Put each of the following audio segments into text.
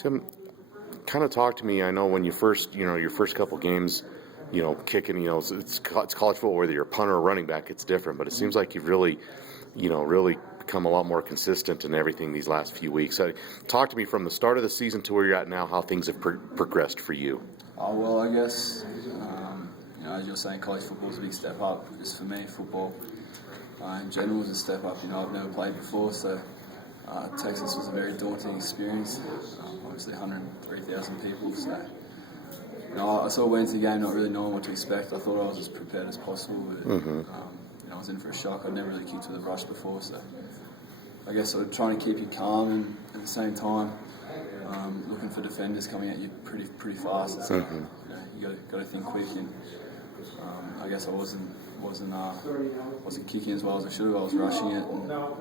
Tim, kind of talk to me. I know when you first, your first couple games, kicking, it's college football, whether you're a punter or running back, it's different. But it seems like you've really, really become a lot more consistent in everything these last few weeks. Talk to me from the start of the season to where you're at now, how things have progressed for you. Oh, well, I guess, as you're saying, college football is a big step up. Just for me, football in general is a step up. I've never played before, so Texas was a very daunting experience. Obviously, 103,000 people, so I sort of went into the game not really knowing what to expect. I thought I was as prepared as possible, but I was in for a shock. I'd never really kicked with a rush before, so I guess sort of trying to keep you calm and at the same time looking for defenders coming at you pretty fast. So you got to think quick, and I guess I wasn't kicking as well as I should have. I was rushing it, and not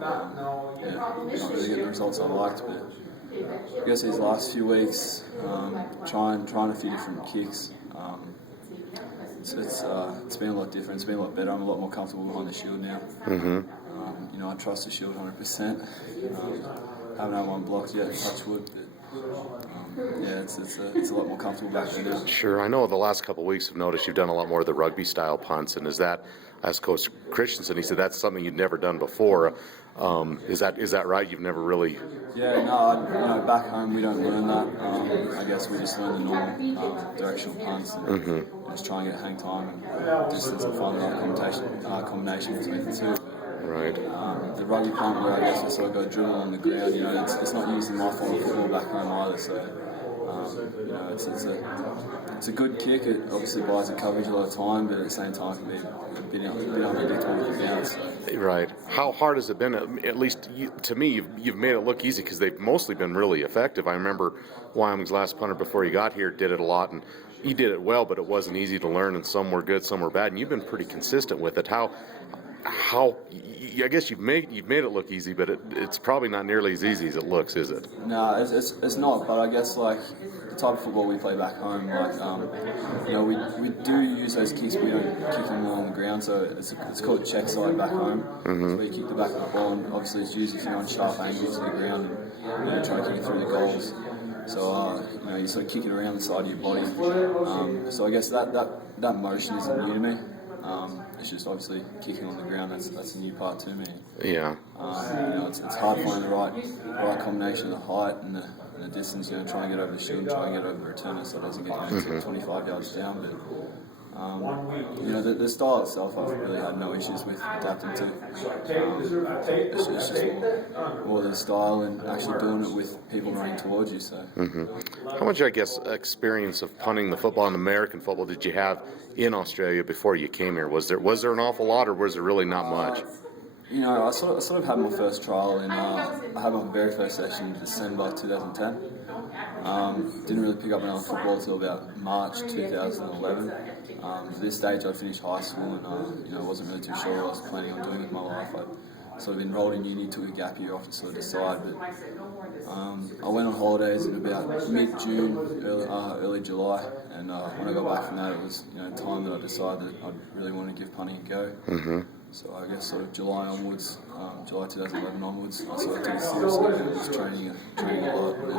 really getting the results I liked. But I guess these last few weeks, trying a few different kicks. It's been a lot different. It's been a lot better. I'm a lot more comfortable behind the shield now. I trust the shield 100%. Haven't had one blocked yet, touch wood. It's a lot more comfortable back there now. Sure. I know the last couple of weeks I've noticed you've done a lot more of the rugby style punts, and is that, as Coach Christensen, he said that's something you'd never done before. Is that right? You've never really? Yeah, no. Back home we don't learn that. I guess we just learn the normal directional punts and just try and get hang time and distance and find the right combination between the two. Right. The rugby punt where I guess we sort of go dribble on the ground, it's not using my form of football back home either, so it's a good kick. It obviously buys the coverage a lot of time, but at the same time it can be a bit unpredictable with the bounce. Right. How hard has it been? At least to me, you've made it look easy because they've mostly been really effective. I remember Wyoming's last punter before he got here did it a lot, and he did it well, but it wasn't easy to learn, and some were good, some were bad, and you've been pretty consistent with it. How I guess you've made it look easy, but it's probably not nearly as easy as it looks, is it? No, it's not. But I guess like the type of football we play back home, we do use those kicks, but we don't kick them on the ground. So it's called check side back home. So where you kick the back of the ball, and obviously it's used if you're on sharp angles to the ground and try to kick it through the goals. So you sort of kick it around the side of your body. So I guess that motion isn't new to me. It's just obviously kicking on the ground. That's a new part to me. Yeah. It's hard to find the right combination of the height and the distance. Try and get over the shield, and try and get over the returner so it doesn't get 25 yards down. But the style itself, I've really had no issues with adapting to. It's just more the style and actually doing it with people running towards you. So. How much, I guess, experience of punting the football and American football did you have in Australia before you came here? Was there an awful lot, or was there really not much? I sort of had my first trial I had my very first session in December 2010. Didn't really pick up another football until about March 2011. At this stage, I'd finished high school and wasn't really too sure what I was planning on doing with my life. I sort of enrolled in uni, took a gap year off to sort of decide. But I went on holidays in about mid-June, early July, and when I got back from that, it was time that I decided that I really want to give punting a go. So I guess sort of July onwards, July 2011 onwards, I sort of took it seriously and was training a lot. And,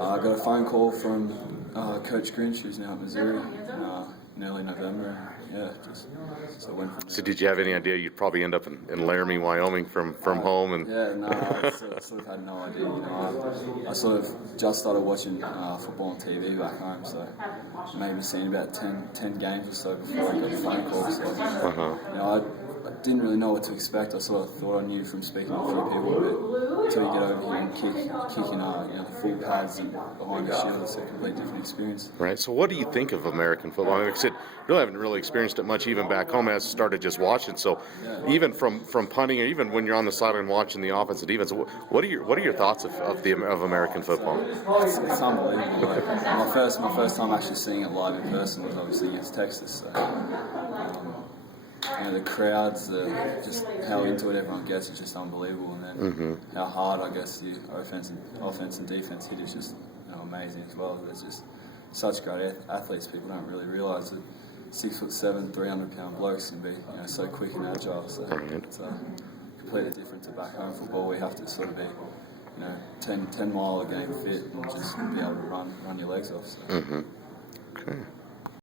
I got a phone call from Coach Grinch, who's now at Missouri, in early November. So went from there. So did you have any idea you'd probably end up in Laramie, Wyoming from home? And yeah, no, I sort of had no idea. I sort of just started watching football on TV back home, so maybe seen about 10 games or so before I got the phone call. So, I didn't really know what to expect. I sort of thought I knew from speaking to a few people, but until you get over here and kicking the full pads and behind the shield, it's a completely different experience. Right. So what do you think of American football? I mean, like I said, really haven't really experienced it much even back home. I started just watching. So even from punting, or even when you're on the sideline watching the offense and defense, what are your thoughts of American football? It's unbelievable. Like, my first time actually seeing it live in person was obviously against Texas. So, the crowds, just how into it everyone gets is just unbelievable, and then how hard I guess the offense and defense hit is just amazing as well. There's just such great athletes. People don't really realise that 6'7", 300-pound blokes can be so quick and agile. So it's completely different to back home football. We have to sort of be 10 mile a game fit and just be able to run your legs off. So. Okay.